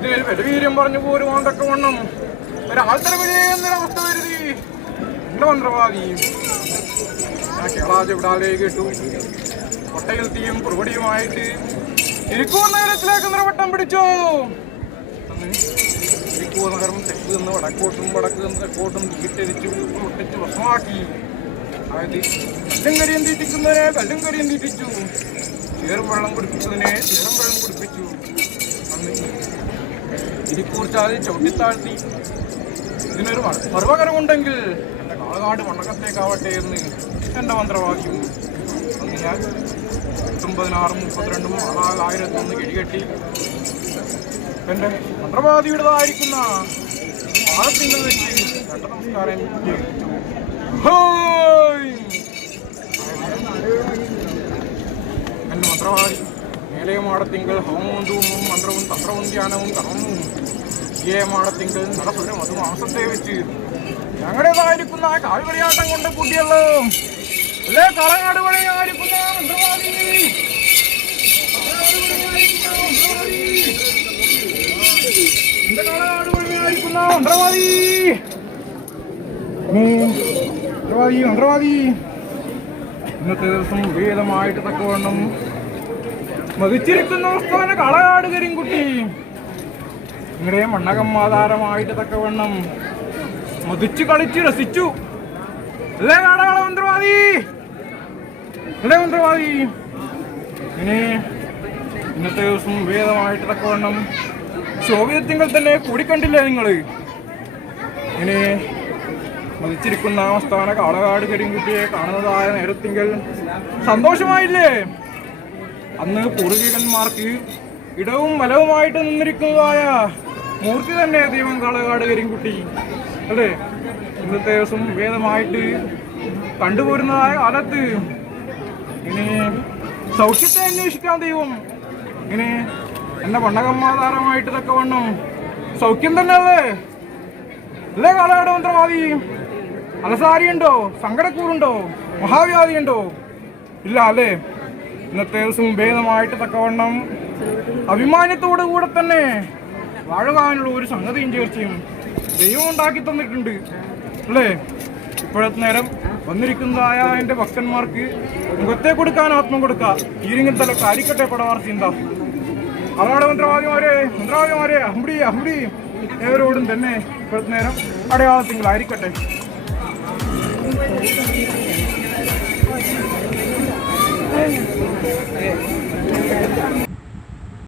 ഇതിനൊരു ബലവീര്യം പറഞ്ഞു പോരുവാണ്ടൊക്കെ വണ്ണം ഒരാൾത്തരവിലേന്നൊരവസ്ഥ വരുതി. എന്റെ മന്ത്രവാദി ഞാൻ കേളാജ വിടാലേ കേട്ടു. കൊട്ടയിൽ തീയും കുറുപടിയുമായിട്ട് ഇരിക്കൂർ നഗരത്തിലേക്ക് നിറവട്ടം പിടിച്ചു. ഇരിക്കൂർ നഗരം തെക്ക് നിന്ന് വടക്കോട്ടും വടക്ക് നിന്ന് തെക്കോട്ടും തീയിട്ടരിച്ചു ഒട്ടിച്ച് ഭസ്മമാക്കി. അതായത് കല്ലും കരിയും തീറ്റിക്കുന്നതിനെ കല്ലും കരിയും തീറ്റിച്ചു, ചേറും വെള്ളം കുടിപ്പിച്ചതിനെ ചേറും വെള്ളം കുടിപ്പിച്ചു. അന്ന് ഇരിക്കൂർ ചാതി ചവിട്ടിത്താഴ്ത്തി. ഇതിനൊരു മറുപകരമുണ്ടെങ്കിൽ എൻ്റെ കാളകാട് മണ്ണകത്തേക്കാവട്ടെ എന്ന് എൻ്റെ മന്ത്രവാദിയും. അന്ന് ഞാൻ 1936 32 1001 കിഴികെട്ടി എൻ്റെ മന്ത്രവാദിയുടേതായിരിക്കുന്ന പാദത്തിങ്കൽ വെച്ച് 2 നമസ്കാരം ചെയ്യിച്ചു. എൻ്റെ മന്ത്രവാദി മേലേ മാടത്തിങ്കൽ ഹോമവും ധൂമവും മന്ത്രവും തന്ത്രവും ധ്യാനവും കർമ്മവും മാടത്തിങ്കൽ നടപ്പുരം അത് മാസത്തെ വെച്ച് ഞങ്ങളുടേതായിരിക്കുന്ന ആ കാൽകളിയാട്ടം കൊണ്ട് കൂട്ടിയല്ലോ. അല്ലേ കളങ്ങാട് വഴിയായിരിക്കുന്ന മന്ത്രവാദി, എന്റെ കളങ്ങാട് വഴിയായിരിക്കുന്ന മന്ത്രവാദി, മന്ത്രവാദി ഇന്നത്തെ ദിവസം വേദമായിട്ട് തക്കവണ്ണം മതിച്ചിരിക്കുന്ന അവസ്ഥാന കളകാട് കരിങ്കുട്ടി നിങ്ങളുടെ മണ്ണകമ്മാധാരമായിട്ട് തക്കവണ്ണം മതിച്ചു കളിച്ച് രസിച്ചു. അല്ലേ കാടകള മന്ത്രവാദി, അല്ലേ മന്ത്രവാദി? ഇനി ഇന്നത്തെ ദിവസം വേദമായിട്ട് തക്കവണ്ണം ശോഭിതത്തിങ്കൾ തന്നെ കൂടിക്കണ്ടില്ലേ നിങ്ങൾ? ഇനി മതിച്ചിരിക്കുന്ന അവസ്ഥാന കാളകാട് കരിങ്കുട്ടിയെ കാണുന്നതായ നേരത്തിങ്കൽ സന്തോഷമായില്ലേ? അന്ന് പൂർവികന്മാർക്ക് ഇടവും വലവുമായിട്ട് നിന്നിരിക്കുന്നതായ മൂർത്തി തന്നെ ദൈവം കാളകാട് കരിങ്കുട്ടി, അല്ലേ? ഇന്നത്തെ ദിവസം വേദമായിട്ട് കണ്ടുപോരുന്നതായ കാലത്ത് ഇനി സൗഖ്യത്തെ അന്വേഷിക്കാൻ ദൈവം ഇനി എന്നെ പണ്ടകമ്മാധാരമായിട്ട് തക്കവണ്ണം സൗഖ്യം തന്നെ അല്ലേ? അല്ലേ കാളകാട് മന്ത്രവാദി? അലസാരിയുണ്ടോ? സങ്കടക്കൂറുണ്ടോ? മഹാവ്യാധിയുണ്ടോ? ഇല്ല അല്ലേ? ഇന്നത്തെ ദിവസം ഭേദമായിട്ട് തക്കവണ്ണം അഭിമാനത്തോടു കൂടെ തന്നെ വാഴുവാനുള്ള ഒരു സംഗതിയും ചേർച്ചയും ദൈവം ഉണ്ടാക്കി തന്നിട്ടുണ്ട്, അല്ലേ? ഇപ്പോഴത്തെ നേരം വന്നിരിക്കുന്നതായ എൻ്റെ ഭക്തന്മാർക്ക് മുഖത്തെ കൊടുക്കാൻ ആത്മം കൊടുക്കുക. ഈരിങ്ങനത്തെ കാരിക്കട്ടെ പടവാർ ചിന്ത. അതാണ് മന്ത്രവാദിമാരെ അഹുടി ഏവരോടും തന്നെ ഇപ്പോഴത്തെ നേരം അടയാളത്തിങ്കളായിരിക്കട്ടെ.